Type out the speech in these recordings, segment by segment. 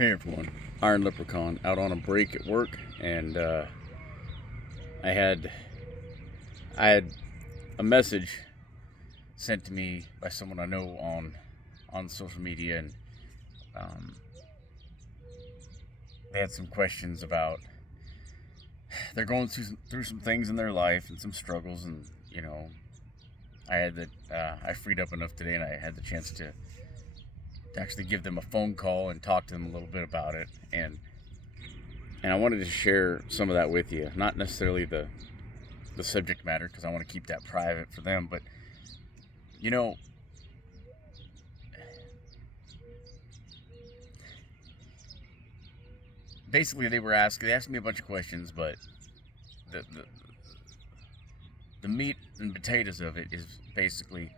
Hey everyone, Iron Leprechaun out on a break at work, and I had I had a message sent to me by someone I know on social media, and um, they had some questions about they're going through some things in their life and some struggles, and I freed up enough today, and I had the chance to actually give them a phone call and talk to them a little bit about it, and I wanted to share some of that with you. Not necessarily the subject matter because I want to keep that private for them, but you know, basically they asked me a bunch of questions, but the the, the meat and potatoes of it is basically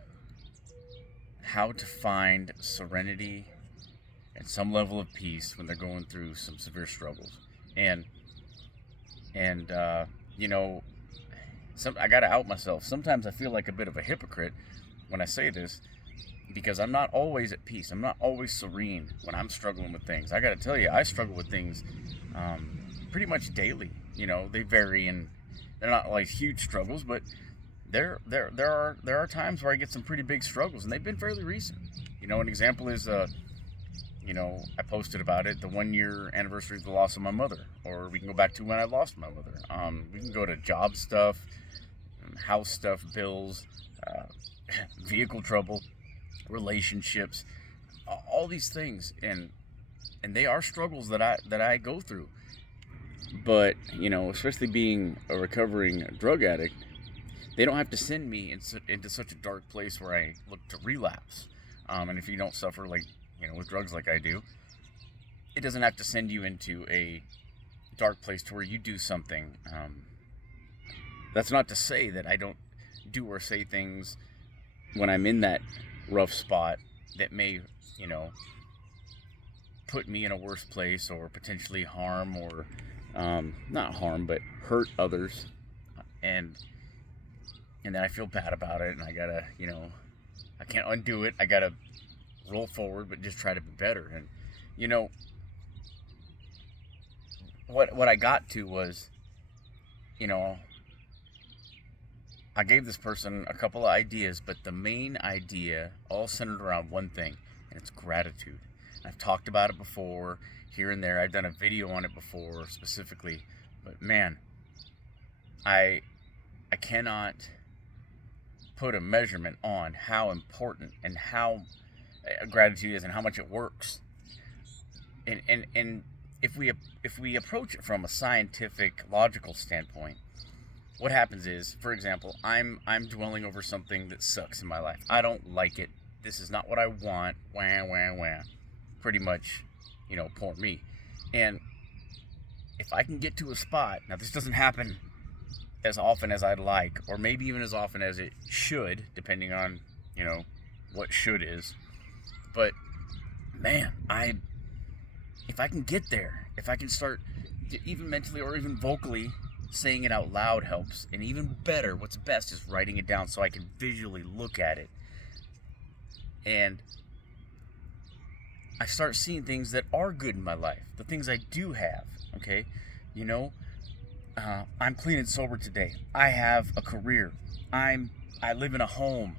how to find serenity and some level of peace when they're going through some severe struggles. And and you know, I got to out myself. Sometimes I feel like a bit of a hypocrite when I say this because I'm not always at peace. I'm not always serene when I'm struggling with things. I got to tell you, I struggle with things pretty much daily. They vary, and they're not like huge struggles, but there are times where I get some pretty big struggles, and they've been fairly recent. An example is I posted about it, the 1 year anniversary of the loss of my mother, or we can go back to when I lost my mother. We can go to job stuff, house stuff, bills, uh, vehicle trouble, relationships, all these things, and they are struggles that I go through. But especially being a recovering drug addict, they don't have to send me into such a dark place where I look to relapse. And if you don't suffer like with drugs like I do, it doesn't have to send you into a dark place to where you do something. That's not to say that I don't do or say things when I'm in that rough spot that may, you know, put me in a worse place or potentially harm or not harm, but hurt others. And and then I feel bad about it, and I gotta, I can't undo it. I gotta roll forward, but just try to be better. And you know, what I got to was, you know, I gave this person a couple of ideas, but the main idea all centered around one thing, and it's gratitude. I've talked about it before, here and there. I've done a video on it before specifically, but man, I I cannot put a measurement on how important and how gratitude is and how much it works. And if we approach it from a scientific, logical standpoint, what happens is, for example, I'm dwelling over something that sucks in my life. I don't like it. This is not what I want. Wah wah wah. Pretty much, poor me. And if I can get to a spot, now this doesn't happen as often as I'd like, or maybe even as often as it should, depending on, what should is. But man, if I can get there, if I can start even mentally or even vocally saying it out loud helps. And even better, what's best is writing it down so I can visually look at it. And I start seeing things that are good in my life, the things I do have, okay? You know, I'm clean and sober today. I have a career. I live in a home.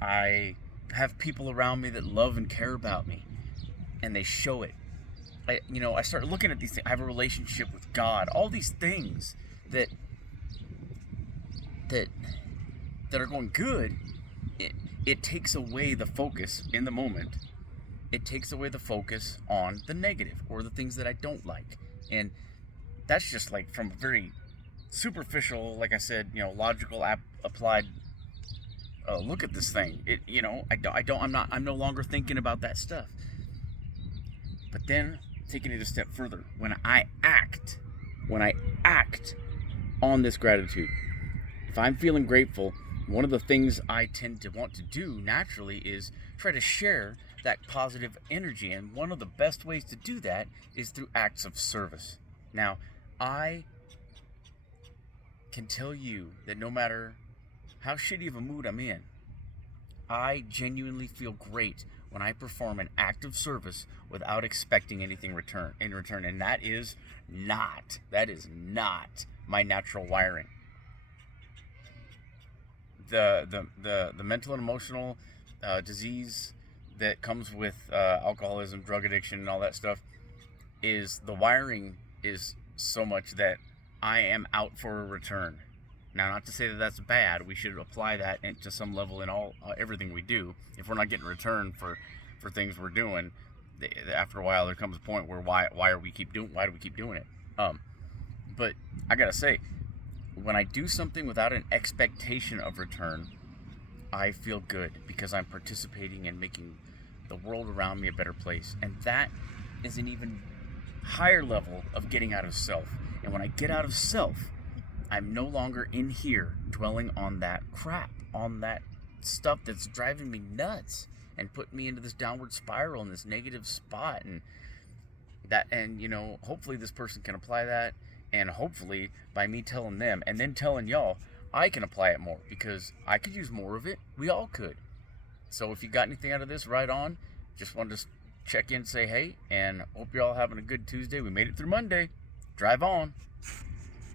I have people around me that love and care about me, and they show it. I start looking at these things. I have a relationship with God. All these things that that that are going good. It it takes away the focus in the moment. It takes away the focus on the negative or the things that I don't like, and that's just like from a very superficial, like I said, logical applied look at this thing. I'm no longer thinking about that stuff. But then taking it a step further, when I act on this gratitude, if I'm feeling grateful, one of the things I tend to want to do naturally is try to share that positive energy. And one of the best ways to do that is through acts of service. Now, I can tell you that no matter how shitty of a mood I'm in, I genuinely feel great when I perform an act of service without expecting anything in return, and that is not my natural wiring. The mental and emotional disease that comes with alcoholism, drug addiction, and all that stuff is the wiring is so much that I am out for a return. Now, not to say that that's bad. We should apply that to some level in everything we do. If we're not getting a return for things we're doing, after a while there comes a point where why do we keep doing it? But I gotta say, when I do something without an expectation of return, I feel good because I'm participating in making the world around me a better place, and that is an even higher level of getting out of self. And when I get out of self, I'm no longer in here dwelling on that crap, on that stuff that's driving me nuts and putting me into this downward spiral and this negative spot. And you know, hopefully this person can apply that, and hopefully by me telling them and then telling y'all, I can apply it more, because I could use more of it. We all could. So if you got anything out of this, right on. Just wanted to check in, say hey, and hope you're all having a good Tuesday. We made it through Monday. Drive on.